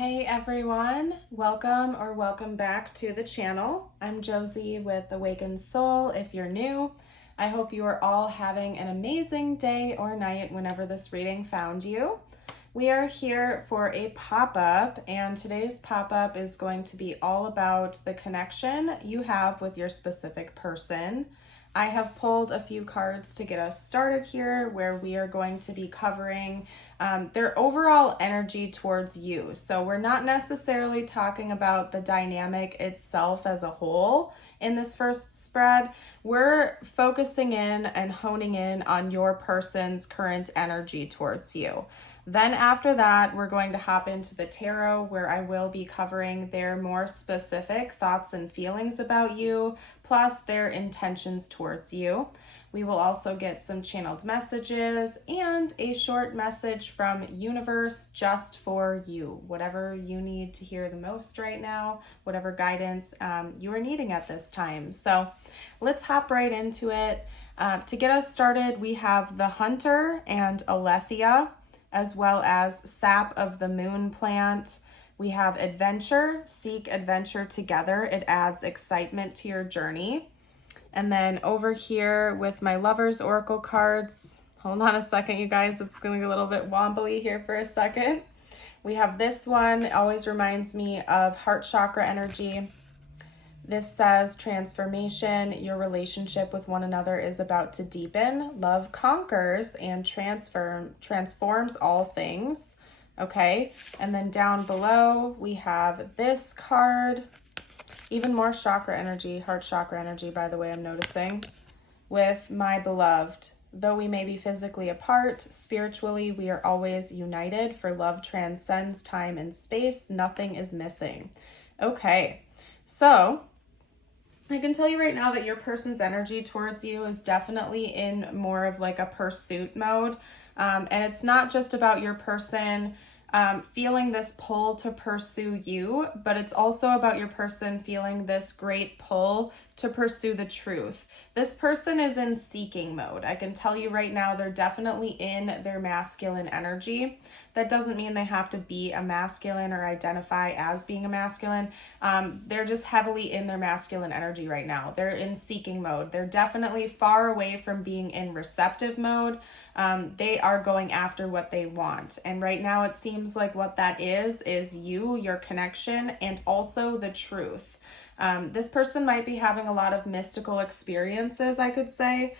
Hey everyone, welcome back to the channel. I'm Josie with Awakened Soul. If you're new, I hope you are all having an amazing day or night whenever this reading found you. We are here for a pop-up, and today's pop-up is going to be all about the connection you have with your specific person. I have pulled a few cards to get us started here, where we are going to be covering their overall energy towards you. So we're not necessarily talking about the dynamic itself as a whole in this first spread. We're focusing in and honing in on your person's current energy towards you. Then after that, we're going to hop into the tarot, where I will be covering their more specific thoughts and feelings about you, plus their intentions towards you. We will also get some channeled messages and a short message from universe just for you. Whatever you need to hear the most right now, whatever guidance you are needing at this time. So let's hop right into it. To get us started, we have the Hunter and Alethea, as well as Sap of the Moon plant. We have Adventure, seek adventure together. It adds excitement to your journey. And then over here with my Lover's Oracle cards, hold on a second, you guys, it's going to be a little bit wobbly here for a second. We have this one, it always reminds me of heart chakra energy. This says transformation, your relationship with one another is about to deepen. Love conquers and transforms all things. Okay, and then down below we have this card. Even more chakra energy, heart chakra energy, by the way, I'm noticing. With my beloved, though we may be physically apart, spiritually we are always united, for love transcends time and space. Nothing is missing. Okay, so I can tell you right now that your person's energy towards you is definitely in more of like a pursuit mode. And it's not just about your person feeling this pull to pursue you, but it's also about your person feeling this great pull to pursue the truth. This person is in seeking mode. I can tell you right now, they're definitely in their masculine energy. That doesn't mean they have to be a masculine or identify as being a masculine. They're just heavily in their masculine energy right now. They're in seeking mode. They're definitely far away from being in receptive mode. They are going after what they want. And right now it seems like what that is you, your connection, and also the truth. This person might be having a lot of mystical experiences, I could say,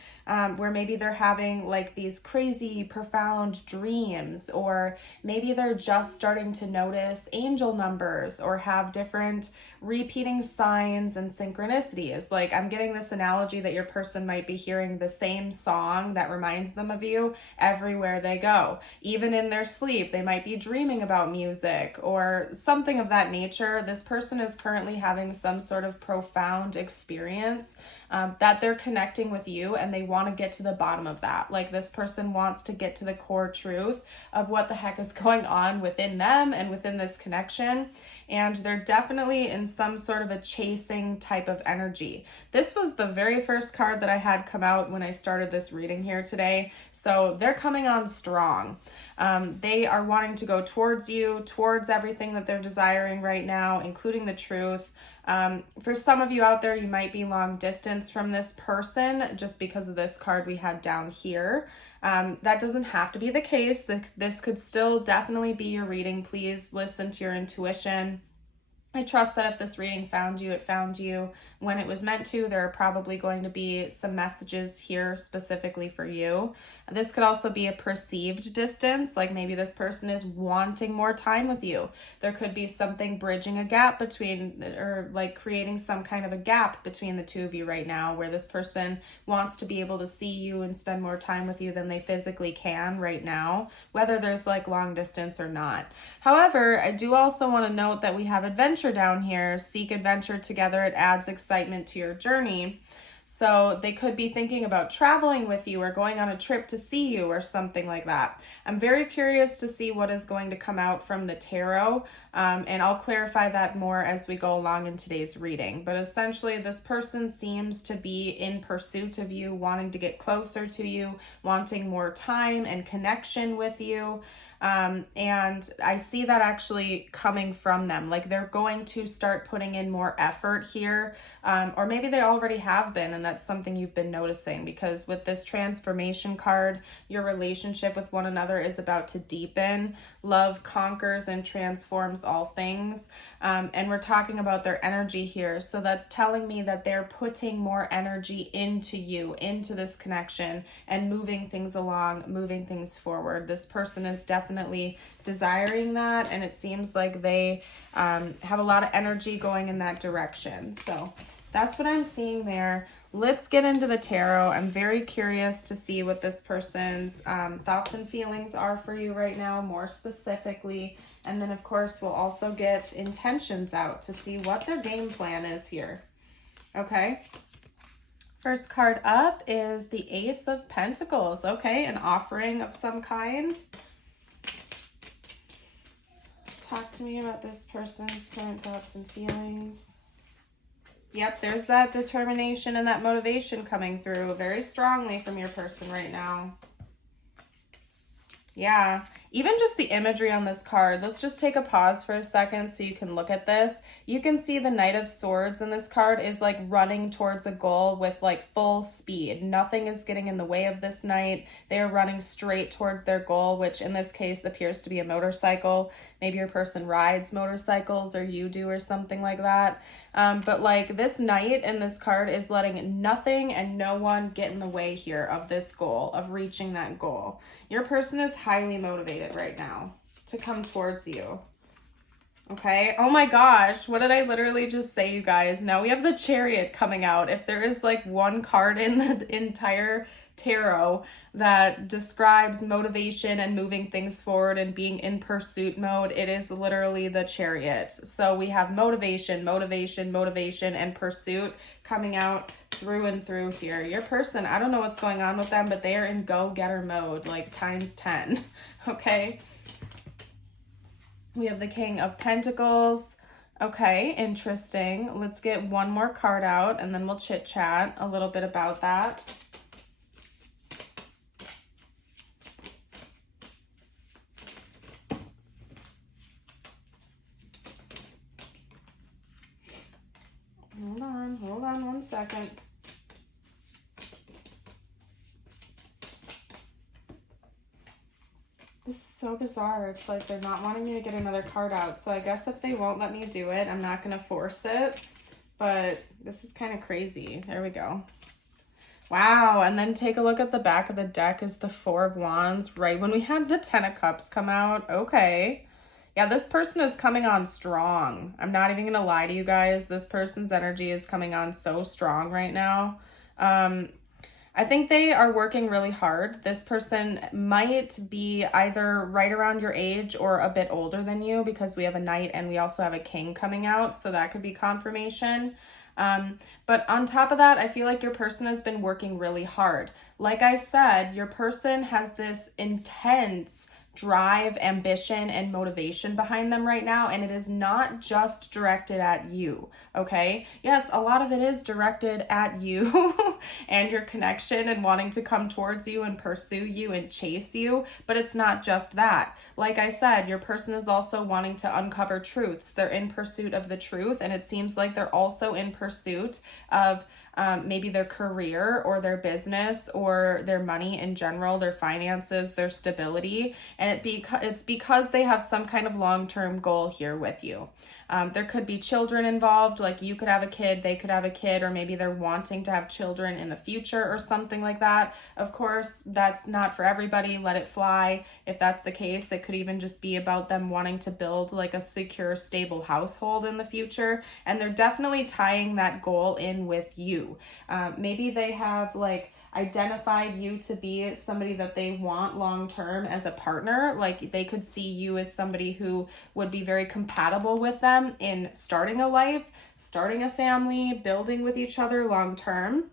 where maybe they're having like these crazy, profound dreams, or maybe they're just starting to notice angel numbers or have different repeating signs and synchronicities. Like, I'm getting this analogy that your person might be hearing the same song that reminds them of you everywhere they go. Even in their sleep, they might be dreaming about music or something of that nature. This person is currently having some sort of profound experience that they're connecting with you, and they want to get to the bottom of that. Like, this person wants to get to the core truth of what the heck is going on within them and within this connection. And they're definitely in some sort of a chasing type of energy. This was the very first card that I had come out when I started this reading here today. So they're coming on strong. They are wanting to go towards you, towards everything that they're desiring right now, including the truth. For some of you out there, you might be long distance from this person just because of this card we had down here. That doesn't have to be the case. This could still definitely be your reading. Please listen to your intuition. I trust that if this reading found you, it found you when it was meant to. There are probably going to be some messages here specifically for you. This could also be a perceived distance, like maybe this person is wanting more time with you. There could be something bridging a gap between, or like creating some kind of a gap between the two of you right now, where this person wants to be able to see you and spend more time with you than they physically can right now, whether there's like long distance or not. However, I do also want to note that we have adventure down here. Seek adventure together. It adds excitement to your journey. So they could be thinking about traveling with you or going on a trip to see you or something like that. I'm very curious to see what is going to come out from the tarot, and I'll clarify that more as we go along in today's reading. But essentially, this person seems to be in pursuit of you, wanting to get closer to you, wanting more time and connection with you. And I see that actually coming from them. Like they're going to start putting in more effort here, or maybe they already have been, and that's something you've been noticing, because with this transformation card, your relationship with one another is about to deepen. Love conquers and transforms all things. And we're talking about their energy here. So that's telling me that they're putting more energy into you, into this connection, and moving things along, moving things forward. This person is definitely desiring that, and it seems like they have a lot of energy going in that direction. So that's what I'm seeing there. Let's get into the tarot. I'm very curious to see what this person's thoughts and feelings are for you right now, more specifically. And then, of course, we'll also get intentions out to see what their game plan is here. Okay. First card up is the Ace of Pentacles. Okay, an offering of some kind. Talk to me about this person's current thoughts and feelings. Yep, there's that determination and that motivation coming through very strongly from your person right now. Yeah, even just the imagery on this card. Let's just take a pause for a second so you can look at this. You can see the Knight of Swords in this card is like running towards a goal with like full speed. Nothing is getting in the way of this knight. They are running straight towards their goal, which in this case appears to be a motorcycle. Maybe your person rides motorcycles, or you do, or something like that. But like this knight in this card is letting nothing and no one get in the way here of this goal, of reaching that goal. Your person is highly motivated right now to come towards you. Okay. Oh my gosh. What did I literally just say, you guys? Now we have the Chariot coming out. If there is like one card in the entire tarot that describes motivation and moving things forward and being in pursuit mode, it is literally the Chariot. So we have motivation, motivation, motivation, and pursuit coming out through and through here. Your person, I don't know what's going on with them, but they are in go-getter mode, like times 10. Okay. We have the King of Pentacles. Okay, interesting. Let's get one more card out, and then we'll chit-chat a little bit about that. Hold on 1 second. This is so bizarre. It's like they're not wanting me to get another card out. So I guess if they won't let me do it, I'm not going to force it. But this is kind of crazy. There we go. Wow. And then take a look at the back of the deck is the Four of Wands, right when we had the Ten of Cups come out. Okay. Yeah, this person is coming on strong. I'm not even going to lie to you guys. This person's energy is coming on so strong right now. I think they are working really hard. This person might be either right around your age or a bit older than you, because we have a Knight and we also have a King coming out. So that could be confirmation. But on top of that, I feel like your person has been working really hard. Like I said, your person has this intense drive, ambition, and motivation behind them right now, and it is not just directed at you. Okay, yes, a lot of it is directed at you and your connection and wanting to come towards you and pursue you and chase you, but it's not just that. Like I said, your person is also wanting to uncover truths. They're in pursuit of the truth, and it seems like they're also in pursuit of maybe their career or their business or their money in general, their finances, their stability. And it's because they have some kind of long-term goal here with you. There could be children involved, like you could have a kid, they could have a kid, or maybe they're wanting to have children in the future or something like that. Of course, that's not for everybody. Let it fly. If that's the case, it could even just be about them wanting to build like a secure, stable household in the future. And they're definitely tying that goal in with you. Maybe they have like identified you to be somebody that they want long-term as a partner. Like they could see you as somebody who would be very compatible with them in starting a life, starting a family, building with each other long-term.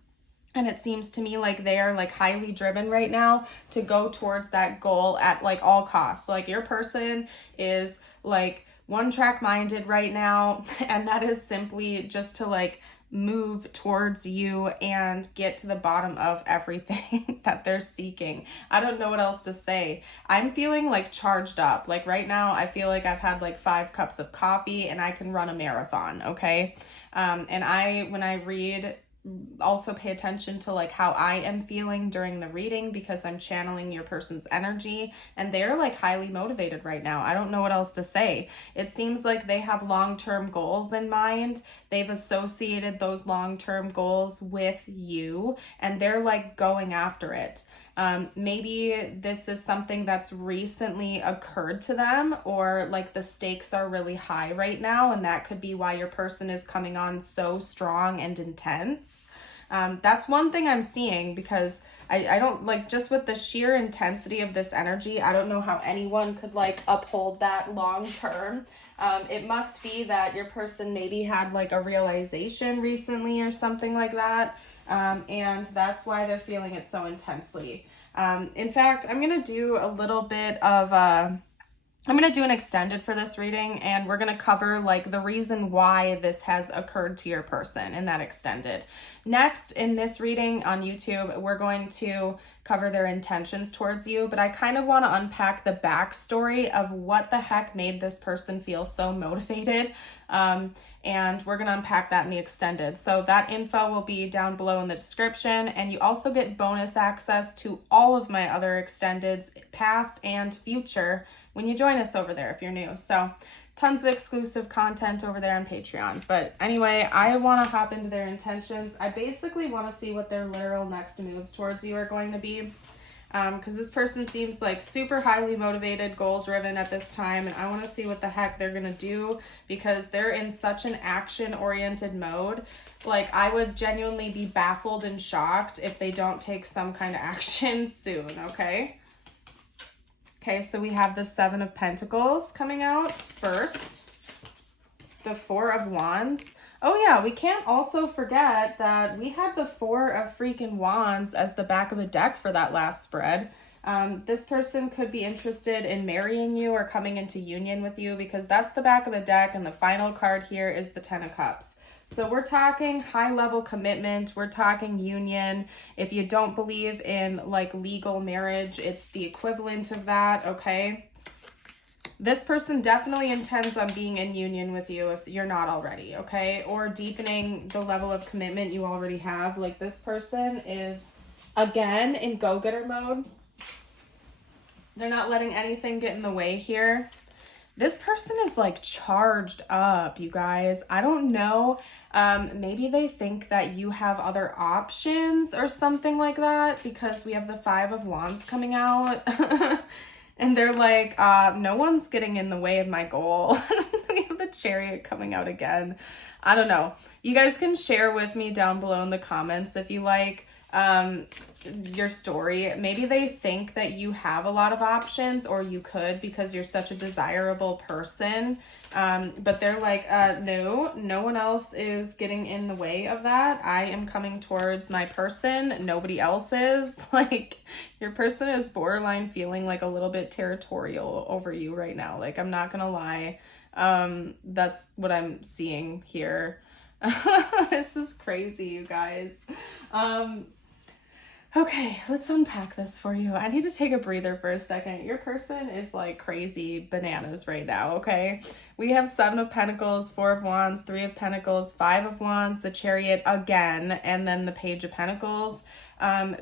And it seems to me like they are like highly driven right now to go towards that goal at like all costs. Like your person is like one-track minded right now, and that is simply just to like move towards you and get to the bottom of everything that they're seeking. I don't know what else to say. I'm feeling like charged up. Like right now, I feel like I've had like 5 cups of coffee and I can run a marathon, okay? And when I read, also pay attention to like how I am feeling during the reading, because I'm channeling your person's energy and they're like highly motivated right now. I don't know what else to say. It seems like they have long-term goals in mind. They've associated those long-term goals with you and they're like going after it. Maybe this is something that's recently occurred to them, or like the stakes are really high right now, and that could be why your person is coming on so strong and intense. That's one thing I'm seeing, because I don't like, just with the sheer intensity of this energy, I don't know how anyone could like uphold that long term. It must be that your person maybe had like a realization recently or something like that. And that's why they're feeling it so intensely. In fact, I'm going to do a little bit of, I'm going to do an extended for this reading, and we're going to cover like the reason why this has occurred to your person in that extended. Next, in this reading on YouTube, we're going to cover their intentions towards you, but I kind of want to unpack the backstory of what the heck made this person feel so motivated. And we're going to unpack that in the extended. So that info will be down below in the description. And you also get bonus access to all of my other extendeds, past and future, when you join us over there if you're new. So tons of exclusive content over there on Patreon. But anyway, I want to hop into their intentions. I basically want to see what their literal next moves towards you are going to be. Because this person seems like super highly motivated, goal-driven at this time, and I want to see what the heck they're going to do, because they're in such an action-oriented mode. Like, I would genuinely be baffled and shocked if they don't take some kind of action soon, okay? Okay, so we have the 7 of Pentacles coming out first, the 4 of Wands. Oh yeah, we can't also forget that we had the 4 of freaking Wands as the back of the deck for that last spread. This person could be interested in marrying you or coming into union with you, because that's the back of the deck, and the final card here is the 10 of Cups. So we're talking high level commitment, we're talking union. If you don't believe in like legal marriage, it's the equivalent of that, okay? This person definitely intends on being in union with you if you're not already, okay? Or deepening the level of commitment you already have. Like, this person is, again, in go-getter mode. They're not letting anything get in the way here. This person is like charged up, you guys. I don't know. Maybe they think that you have other options or something like that, because we have the 5 of Wands coming out. And they're like, no one's getting in the way of my goal. We have the Chariot coming out again. I don't know. You guys can share with me down below in the comments if you like your story. Maybe they think that you have a lot of options, or you could, because you're such a desirable person. But they're like, no one else is getting in the way of that. I am coming towards my person. Nobody else is. Like, your person is borderline feeling like a little bit territorial over you right now. Like, I'm not gonna lie. That's what I'm seeing here. This is crazy, you guys. Okay, let's unpack this for you. I need to take a breather for a second. Your person is like crazy bananas right now, okay? We have 7 of Pentacles, 4 of Wands, 3 of Pentacles, 5 of Wands, the Chariot again, and then the Page of Pentacles.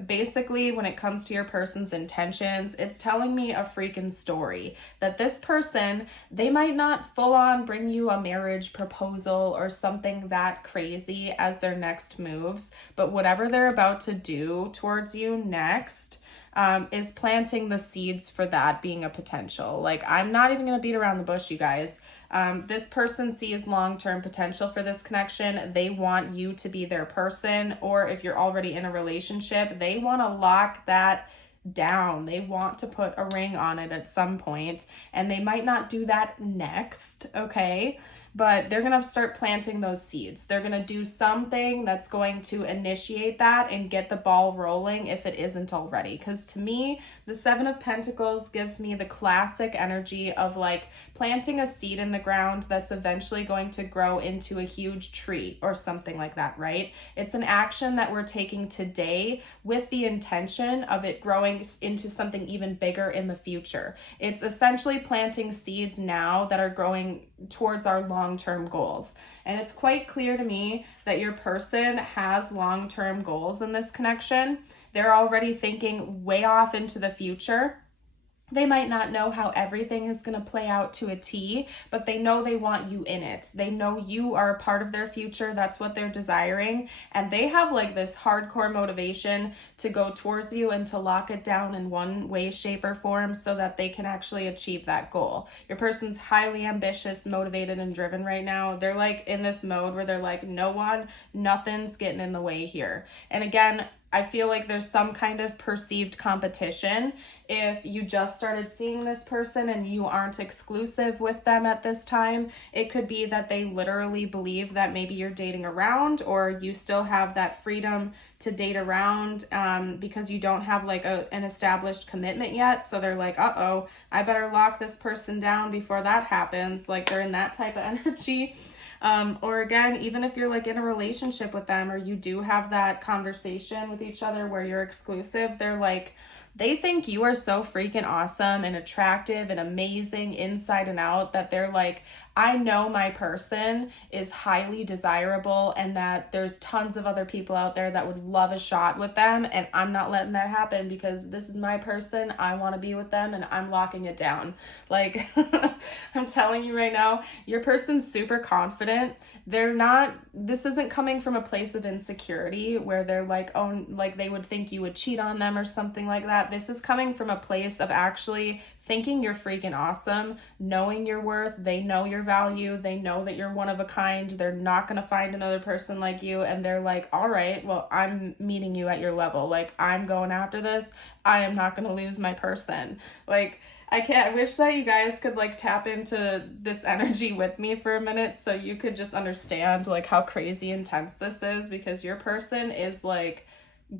Basically, when it comes to your person's intentions, it's telling me a freaking story. That this person, they might not full on bring you a marriage proposal or something that crazy as their next moves, but whatever they're about to do towards you next, is planting the seeds for that being a potential. Like, I'm not even going to beat around the bush, you guys. This person sees long-term potential for this connection. They want you to be their person, or if you're already in a relationship, they want to lock that down. They want to put a ring on it at some point, and they might not do that next, okay? but they're going to start planting those seeds. They're going to do something that's going to initiate that and get the ball rolling if it isn't already. Because to me, the Seven of Pentacles gives me the classic energy of like planting a seed in the ground that's eventually going to grow into a huge tree or something like that, right? It's an action that we're taking today with the intention of it growing into something even bigger in the future. It's essentially planting seeds now that are growing towards our long-term goals. And it's quite clear to me that your person has long-term goals in this connection. They're already thinking way off into the future. They might not know how everything is going to play out to a T, but they know they want you in it. They know you are a part of their future. That's what they're desiring. And they have like this hardcore motivation to go towards you and to lock it down in one way, shape, or form so that they can actually achieve that goal. Your person's highly ambitious, motivated, and driven right now. They're like in this mode where they're like, nothing's getting in the way here. And again, I feel like there's some kind of perceived competition. If you just started seeing this person and you aren't exclusive with them at this time, it could be that they literally believe that maybe you're dating around, or you still have that freedom to date around because you don't have like an established commitment yet. So they're like, uh-oh, I better lock this person down before that happens. Like they're in that type of energy. Or again, even if you're like in a relationship with them, or you do have that conversation with each other where you're exclusive, they're like, they think you are so freaking awesome and attractive and amazing inside and out that they're like, I know my person is highly desirable and that there's tons of other people out there that would love a shot with them, and I'm not letting that happen because this is my person. I want to be with them and I'm locking it down. Like, I'm telling you right now, your person's super confident. This isn't coming from a place of insecurity where they're like, oh, like they would think you would cheat on them or something like that. This is coming from a place of actually thinking you're freaking awesome, knowing your worth. They know your value. They know that you're one of a kind. They're not going to find another person like you. And they're like, all right, well, I'm meeting you at your level. Like, I'm going after this. I am not going to lose my person. Like, I wish that you guys could like tap into this energy with me for a minute so you could just understand like how crazy intense this is, because your person is like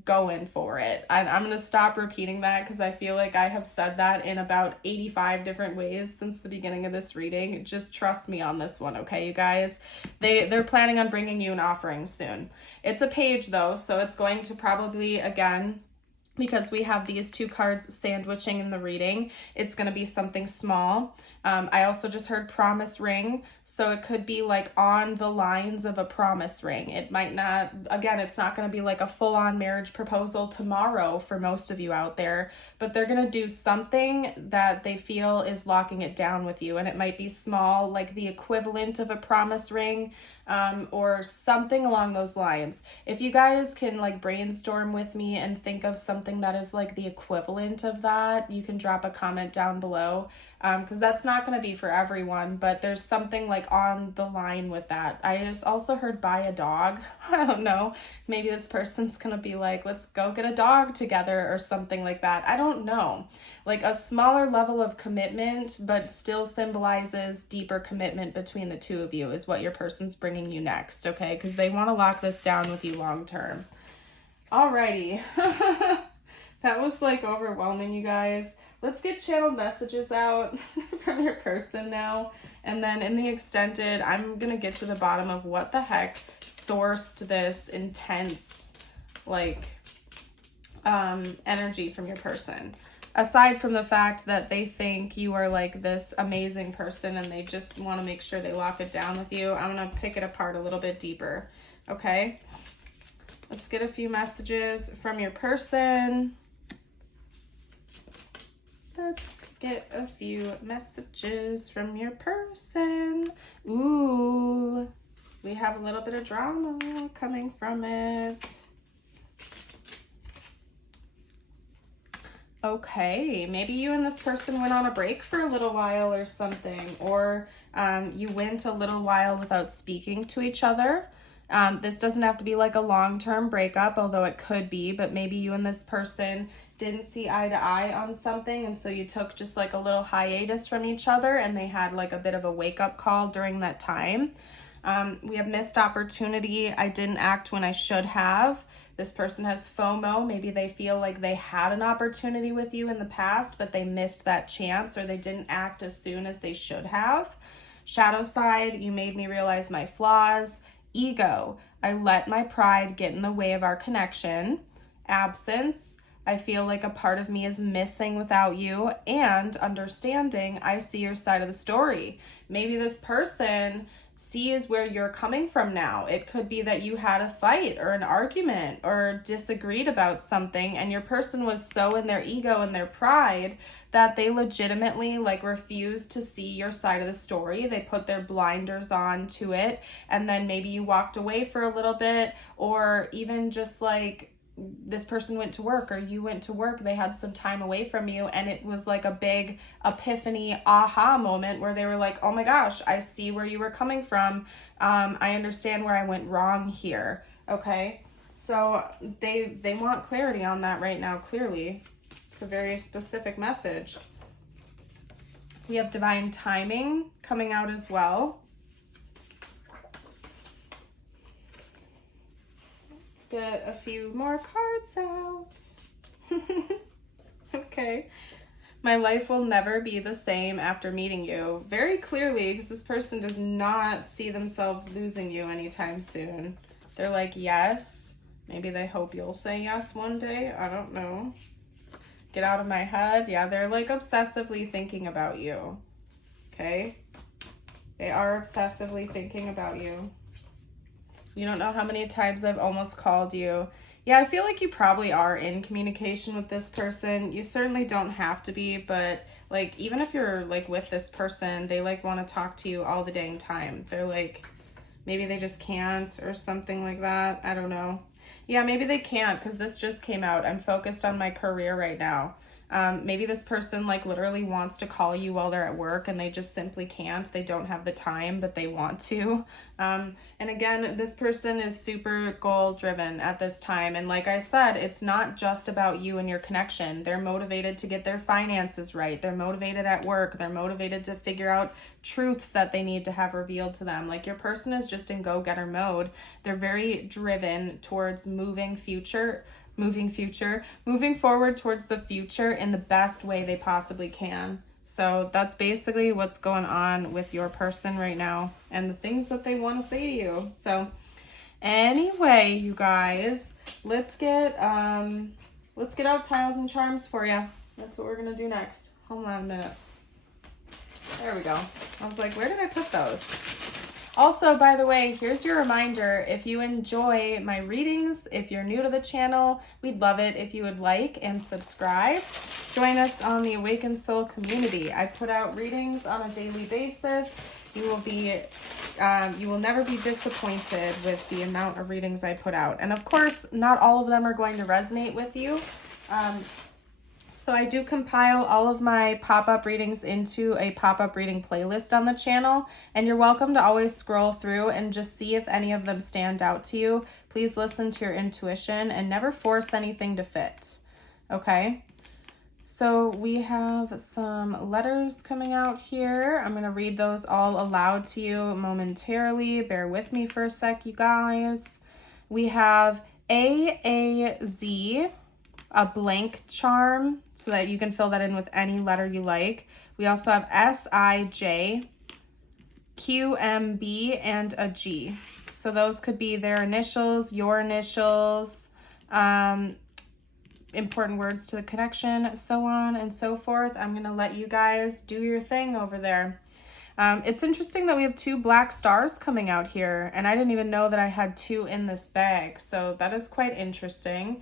going for it. I'm going to stop repeating that because I feel like I have said that in about 85 different ways since the beginning of this reading. Just trust me on this one, okay, you guys? They're planning on bringing you an offering soon. It's a page though, so it's going to probably, again, because we have these two cards sandwiching in the reading, it's going to be something small. I also just heard promise ring, so it could be like on the lines of a promise ring. It might not, again, it's not going to be like a full-on marriage proposal tomorrow for most of you out there, but they're going to do something that they feel is locking it down with you, and it might be small, like the equivalent of a promise ring, or something along those lines. If you guys can like brainstorm with me and think of something that is like the equivalent of that, you can drop a comment down below, because that's not going to be for everyone, but there's something like on the line with that. I just also heard buy a dog. I don't know, maybe this person's going to be like, let's go get a dog together or something like that. I don't know. Like a smaller level of commitment, but still symbolizes deeper commitment between the two of you is what your person's bringing you next, okay? Because they want to lock this down with you long term. Alrighty. That was like overwhelming, you guys. Let's get channeled messages out from your person now. And then in the extended, I'm going to get to the bottom of what the heck sourced this intense, like, energy from your person. Aside from the fact that they think you are like this amazing person and they just want to make sure they lock it down with you, I'm going to pick it apart a little bit deeper. Okay? Let's get a few messages from your person. Let's get a few messages from your person. Ooh, we have a little bit of drama coming from it. Okay, maybe you and this person went on a break for a little while or something, or you went a little while without speaking to each other. This doesn't have to be like a long-term breakup, although it could be, but maybe you and this person didn't see eye to eye on something, and so you took just like a little hiatus from each other, and they had like a bit of a wake-up call during that time. We have missed opportunity. I didn't act when I should have. This person has FOMO. Maybe they feel like they had an opportunity with you in the past, but they missed that chance, or they didn't act as soon as they should have. Shadow side, you made me realize my flaws. Ego, I let my pride get in the way of our connection. Absence, I feel like a part of me is missing without you. And understanding, I see your side of the story. Maybe this person sees where you're coming from now. It could be that you had a fight or an argument or disagreed about something, and your person was so in their ego and their pride that they legitimately like refused to see your side of the story. They put their blinders on to it, and then maybe you walked away for a little bit, or even just like this person went to work or you went to work, they had some time away from you, and it was like a big epiphany aha moment where they were like, oh my gosh, I see where you were coming from. I understand where I went wrong here. Okay, so they want clarity on that right now. Clearly, it's a very specific message. We have divine timing coming out as well. Get a few more cards out. Okay. My life will never be the same after meeting you. Very clearly, because this person does not see themselves losing you anytime soon. They're like, yes. Maybe they hope you'll say yes one day. I don't know. Get out of my head. Yeah, they're like obsessively thinking about you. Okay? They are obsessively thinking about you. You don't know how many times I've almost called you. Yeah, I feel like you probably are in communication with this person. You certainly don't have to be, but like even if you're like with this person, they like want to talk to you all the dang time. They're like, maybe they just can't or something like that. I don't know. Yeah, maybe they can't because this just came out. I'm focused on my career right now. Maybe this person like literally wants to call you while they're at work and they just simply can't. They don't have the time, but they want to. And again, this person is super goal driven at this time. And like I said, it's not just about you and your connection. They're motivated to get their finances right. They're motivated at work. They're motivated to figure out truths that they need to have revealed to them. Like your person is just in go-getter mode. They're very driven towards moving forward towards the future in the best way they possibly can. So that's basically what's going on with your person right now and the things that they want to say to you. So anyway, you guys, let's get out tiles and charms for you. That's what we're going to do next. Hold on a minute. There we go. I was like, where did I put those? Also, by the way, here's your reminder. If you enjoy my readings, if you're new to the channel, we'd love it if you would like and subscribe. Join us on the Awakened Soul community. I put out readings on a daily basis. You will never be disappointed with the amount of readings I put out. And of course, not all of them are going to resonate with you. So I do compile all of my pop-up readings into a pop-up reading playlist on the channel, and you're welcome to always scroll through and just see if any of them stand out to you. Please listen to your intuition and never force anything to fit, okay? So we have some letters coming out here. I'm going to read those all aloud to you momentarily. Bear with me for a sec, you guys. We have AAZ, a blank charm, so that you can fill that in with any letter you like. We also have SIJ, QMB, and a G. So those could be their initials, your initials, important words to the connection, so on and so forth. I'm going to let you guys do your thing over there. It's interesting that we have 2 black stars coming out here, and I didn't even know that I had 2 in this bag, so that is quite interesting.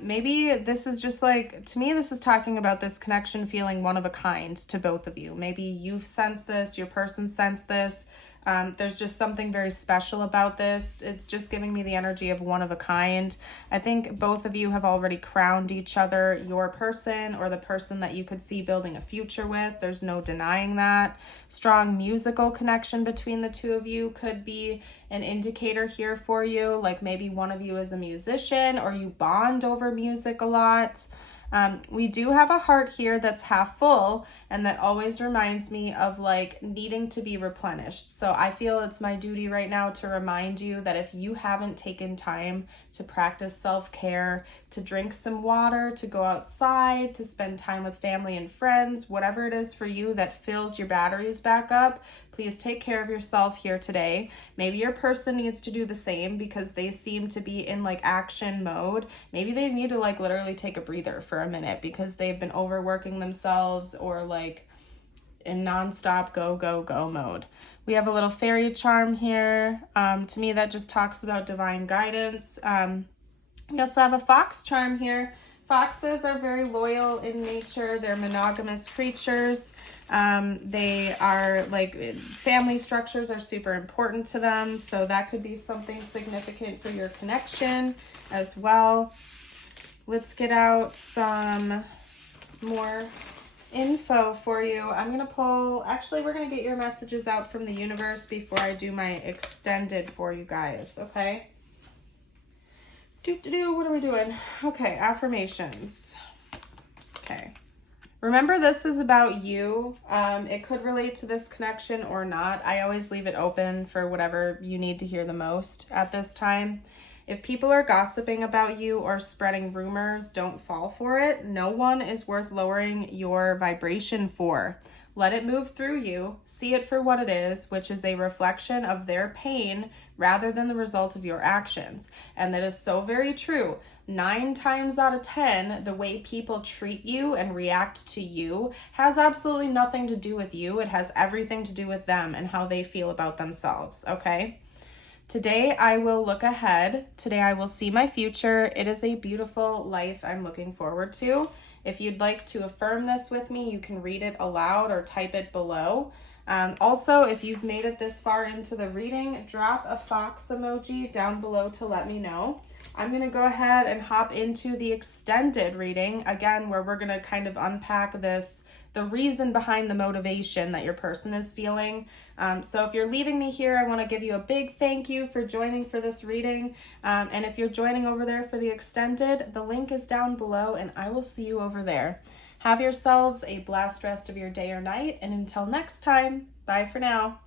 Maybe this is just like, to me, this is talking about this connection feeling one of a kind to both of you. Maybe you've sensed this, your person sensed this. There's just something very special about this. It's just giving me the energy of one of a kind. I think both of you have already crowned each other, your person or the person that you could see building a future with. There's no denying that. Strong musical connection between the two of you could be an indicator here for you. Like maybe one of you is a musician or you bond over music a lot. We do have a heart here that's half full, and that always reminds me of like needing to be replenished. So I feel it's my duty right now to remind you that if you haven't taken time to practice self-care, to drink some water, to go outside, to spend time with family and friends, whatever it is for you that fills your batteries back up, please take care of yourself here today. Maybe your person needs to do the same because they seem to be in like action mode. Maybe they need to like literally take a breather for a minute because they've been overworking themselves or like in nonstop go, go, go mode. We have a little fairy charm here. To me, that just talks about divine guidance. We also have a fox charm here. Foxes are very loyal in nature. They're monogamous creatures. They are like, family structures are super important to them. So that could be something significant for your connection as well. Let's get out some more info for you. I'm going to pull, actually, we're going to get your messages out from the universe before I do my extended for you guys, okay? What are we doing? Okay, affirmations. Okay. Remember, this is about you. It could relate to this connection or not. I always leave it open for whatever you need to hear the most at this time. If people are gossiping about you or spreading rumors, don't fall for it. No one is worth lowering your vibration for. Let it move through you. See it for what it is, which is a reflection of their pain rather than the result of your actions. And that is so very true. 9 times out of 10, the way people treat you and react to you has absolutely nothing to do with you. It has everything to do with them and how they feel about themselves, okay? Today, I will look ahead. Today, I will see my future. It is a beautiful life I'm looking forward to. If you'd like to affirm this with me, you can read it aloud or type it below. Also, if you've made it this far into the reading, drop a fox emoji down below to let me know. I'm going to go ahead and hop into the extended reading, again, where we're going to kind of unpack this, the reason behind the motivation that your person is feeling. So if you're leaving me here, I want to give you a big thank you for joining for this reading. And if you're joining over there for the extended, the link is down below and I will see you over there. Have yourselves a blessed rest of your day or night. And until next time, bye for now.